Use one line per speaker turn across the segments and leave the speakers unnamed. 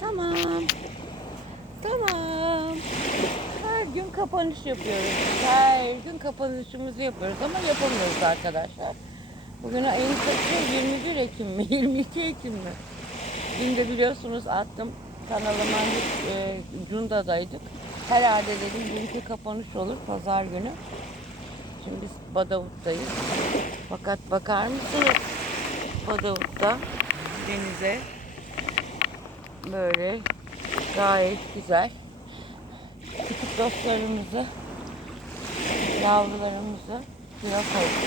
Tamam. Tamam. Her gün kapanış yapıyoruz. Her gün kapanışımızı yapıyoruz ama yapamıyoruz arkadaşlar. Bugün ayın kaçı? 21 Ekim mi? 22 Ekim mi? Dün de biliyorsunuz attım kanalıma e, Cunda'daydık. Herhalde dedim dünkü kapanış olur pazar günü. Şimdi biz Badavut'tayız. Fakat bakar mısınız Badavut'ta denize böyle gayet güzel küçük dostlarımızı yavrularımızı suya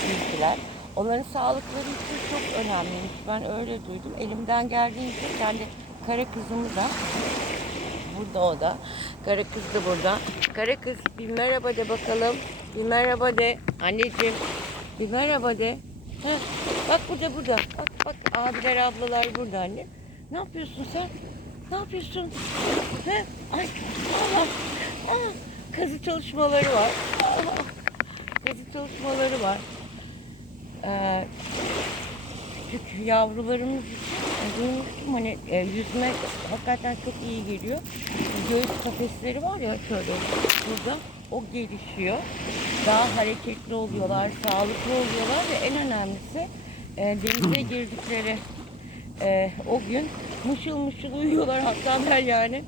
büyüttüler. Onların sağlıkları için çok önemliymiş. Ben öyle duydum. Elimden geldiğince kendi kara kızımı da burada o da. Kara kız da burada. Kara kız bir merhaba de bakalım. Bir merhaba de. Anneciğim bir merhaba de. Heh, bak burada burada. Bak bak abiler ablalar burada anne. Ne yapıyorsun sen? Ne yapıyorsun? He? Ay Allah. Ah, kazı çalışmaları var. Ah, kazı çalışmaları var. Ee, küçük yavrularımız için hani e, yüzme hakikaten çok iyi geliyor. Göğüs kafesleri var ya şöyle burada o gelişiyor. Daha hareketli oluyorlar, sağlıklı oluyorlar ve en önemlisi e, denize girdikleri e, o gün mışıl mışıl uyuyorlar hatta ben yani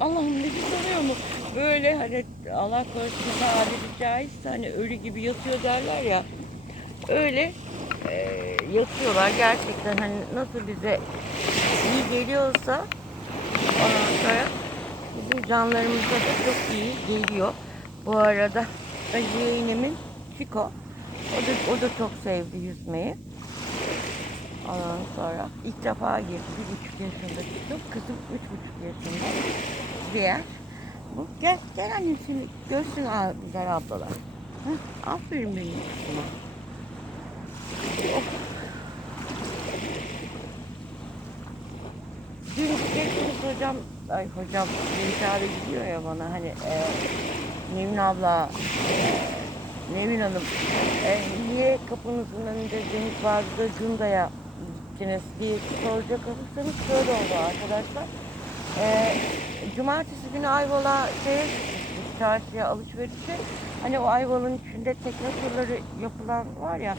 Allah'ım nefes alıyor mu? Böyle hani Allah korusun tabiri caizse hani ölü gibi yatıyor derler ya. Öyle e, yatıyorlar gerçekten hani nasıl bize iyi geliyorsa ondan sonra bizim canlarımıza da çok iyi geliyor. Bu arada da yeğenimin Chico o da, o da çok sevdi yüzmeyi. Ondan sonra ilk defa girdi. Bir buçuk yaşında çıktım. Kızım üç buçuk yaşında. Diğer. Bu. Gel, gel annem seni görsün abiler ablalar. Heh, aferin benim kızıma. Oh. Dün gideceksiniz hocam. Ay hocam Melike gidiyor ya bana hani e, Nevin abla e, Nevin Hanım e, niye kapınızın önünde Deniz Vazı'da Cunda'ya gittiniz diye soracak olursanız şöyle oldu arkadaşlar. E, cumartesi günü Ayvalık'a şeye gittik, çarşıya alışverişe. Hani o Ayvalık'ın içinde tekne turları yapılan var ya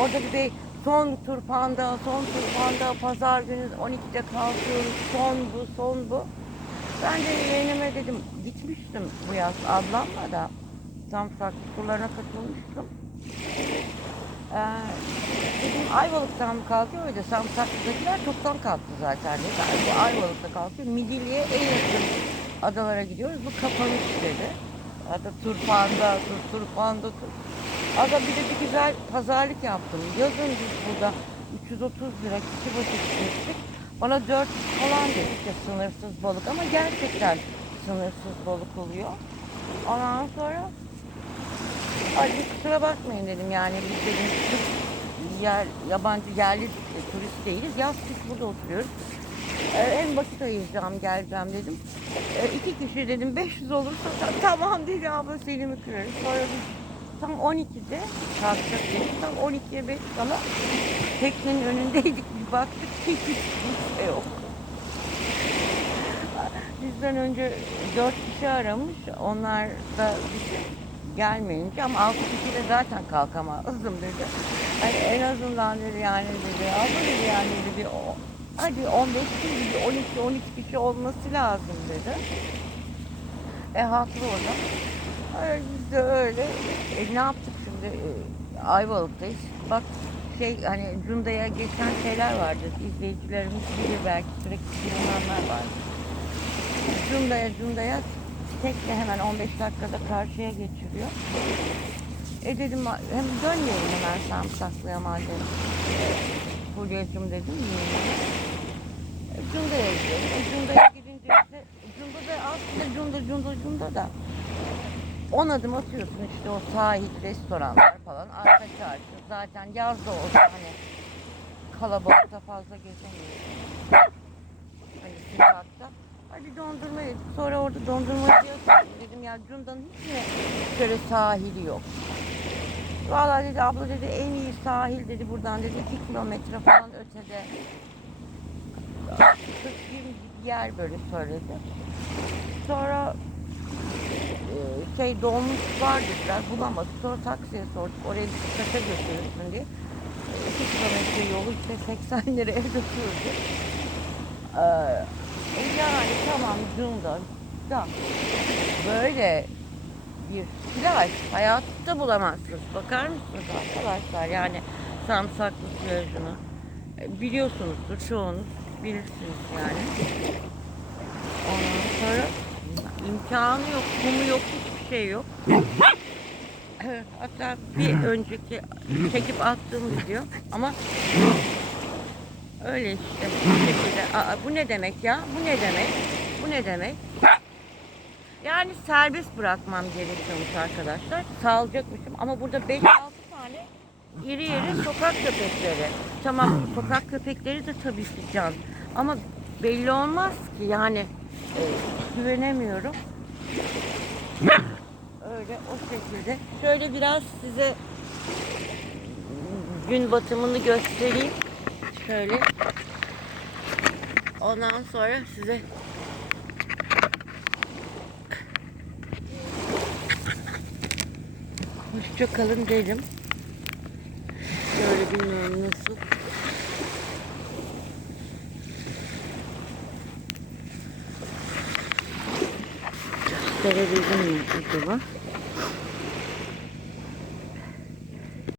orada bir de son tur panda, son tur panda, pazar günü 12'de kalkıyoruz, son bu, son bu. Ben de yeğenime dedim, gitmiştim bu yaz ablamla da. Samsak turlarına katılmıştım. Ayvalık'tan mı kalkıyor öyle Samsak'takiler çoktan kalktı zaten dedi. Bu Ayvalık'ta kalkıyor. Midilli'ye en yakın adalara gidiyoruz. Bu kapanış dedi. Ada Turpanda, tur, Turpanda, tur. Ada bir de bir güzel pazarlık yaptım. Yazın biz burada 330 lira kişi başı gitmiştik. Bana 400 falan dedi işte sınırsız balık ama gerçekten sınırsız balık oluyor. Ondan sonra Ay kusura bakmayın dedim yani biz dedim yer, yabancı yerli e, turist değiliz. Yaz kış burada oturuyoruz. Ee, en basit ayıracağım geleceğim dedim. Ee, iki kişi dedim 500 olursa ta- tamam dedi abla seni mi kırarız. Sonra biz tam 12'de kalkacak dedik. Tam 12'ye 5 kala teknenin önündeydik. Bir baktık hiç kimse yok. Bizden önce 4 kişi aramış. Onlar da bizi gelmeyince ama 6 kişi de zaten kalkamazdım dedi. Hani en azından dedi yani dedi. Abla dedi yani dedi o, hadi 15 kişi bir 12 13 kişi olması lazım dedi. E haklı o da. Öyle biz de öyle. E, ne yaptık şimdi? E, Ayvalık'tayız. Bak şey hani Cunda'ya geçen şeyler vardır. İzleyicilerimiz bilir belki sürekli kullananlar var. Cunda'ya Cunda'ya tekne hemen 15 dakikada karşıya geçiriyor. E dedim hem dönmeyelim hemen Samsaklı'ya madem. Fulya'cığım dedim yeğenime. E, Cunda'ya gidelim. E, Cunda'ya gidince işte Cunda'da aslında Cunda Cunda Cunda da 10 adım atıyorsun işte o sahil, restoranlar falan, arka çarşı. Zaten yaz da olsa hani kalabalıkta fazla gezemiyorsun. Hani sıcakta. Hadi dondurma yedik. Sonra orada dondurma yiyorsun. Dedim ya Cunda'nın hiç mi şöyle sahili yok? Vallahi dedi abla dedi en iyi sahil dedi buradan dedi 2 kilometre falan ötede. bir yer böyle söyledi. Sonra e, şey dolmuş var dediler bulamadık. Sonra taksiye sorduk oraya bisiklete götürürsün diye. 2 kilometre yolu işte 80 liraya götürdü. Ee, e yani tamam Cunda da böyle bir plaj hayatta bulamazsınız. Bakar mısınız arkadaşlar? Yani Samsaklı plajını. E, Biliyorsunuzdur çoğunuz bilirsiniz yani. Ondan sonra imkanı yok, kumu yok, hiçbir şey yok. Hatta bir önceki çekip attığım video ama öyle işte bu. Aa, bu ne demek ya? Bu ne demek? Bu ne demek? Yani serbest bırakmam gerekiyormuş arkadaşlar. Salacakmışım ama burada 5-6 tane iri iri sokak köpekleri. Tamam sokak köpekleri de tabii ki can. Ama belli olmaz ki yani e, güvenemiyorum. Öyle o şekilde. Şöyle biraz size gün batımını göstereyim. Şöyle. Ondan sonra size hoşça kalın derim. Şöyle bilmiyorum nasıl. Gösterebildim mi acaba?